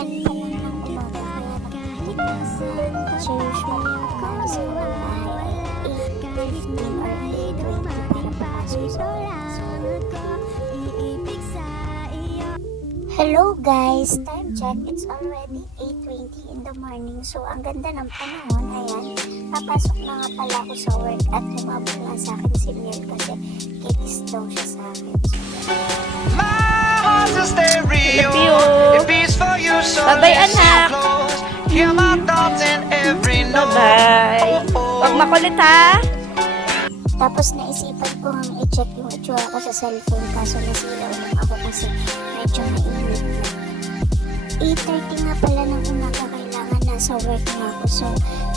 10 pa lang ng umaga kaya nagpapalit na ako. So usually pagkaalis ko ng bahay ay 8:15 or 8:20 para makapasok sa Hello guys! Time check. It's already 8:20 in the morning. So ang ganda ng panahon. Ayan. Papasok na nga pala ako sa work at lumabot nga sa akin si Mir kasi kikis daw siya sa akin. Bye-bye, anak. Bye-bye. Huwag makulit, ha? Tapos naisipan ko ang i-check yung itsura ko sa cellphone kaso nasilaw lang ako kasi medyo mainit na. 8:30 nga pala ng umaga kailangan nasa work na ako so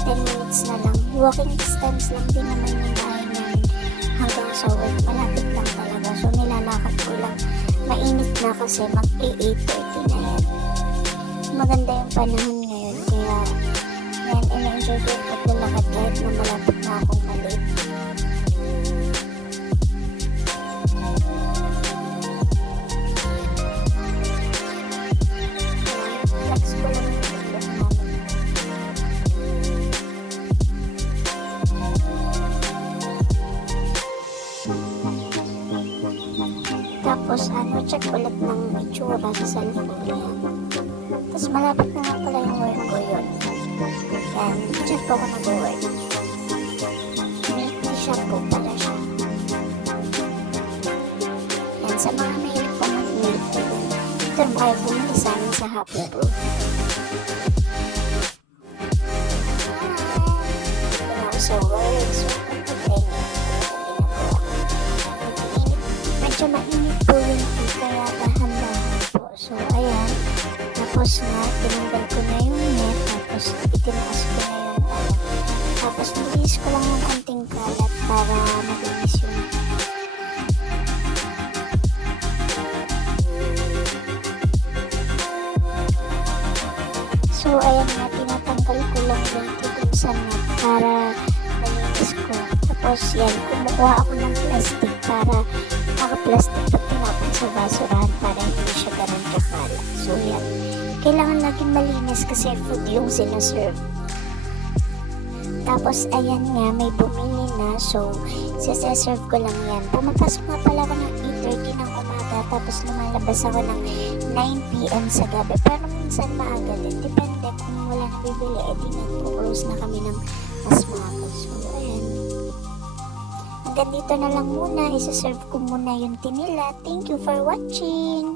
10 minutes na lang. Walking distance lang din naman yung bahay namin hanggang sa work. Malapit lang talaga so nilalakad ko lang. Mainit na kasi mag-8:30 na yan. Maganda yung panahon ngayon kaya yan, in-enjoy ko yung paglalakad kahit na malapit na akong maliit. Tapos check ulit ng itsura sa cellphone niya. Tapos malapit na nga pala yung work ko yun. Yan, check po ako nag-work. May shop po pala siya. Yan, sa mga mahilig po mag-meet. Ito mo kayo bumili sa amin sa Happy Proof. Yan ako sa work. So, medyo mainit po yung tea kaya dahan-dahan po. So, ayan. Tapos nga, tinanggal ko na yung net. Tapos, itinaas ko na yung tapos, nilinis ko lang ng konting kalat para malinis yun. So, ayan nga, tinatanggal ko lang yung tubig sa net para malinis ko. Tapos, yan, kumukuha ako ng plastic para naka-plastic pag tinapon sa basurahan para hindi siya ganun kakalat. So, yan. Kailangan laging malinis kasi food yung sinaserve. Tapos, ayan nga, may bumili na. So, siserve ko lang yan. Pumapasok nga pala ako ng 8:30 ng umaga. Tapos, lumalabas ako ng 9 p.m. sa gabi. Pero minsan maaga din. Depende kung wala na bibili. Di nag-close na kami ng mas maaga. So, ayan. Hanggang dito na lang muna. Isa-serve ko muna yung tinila. Thank you for watching!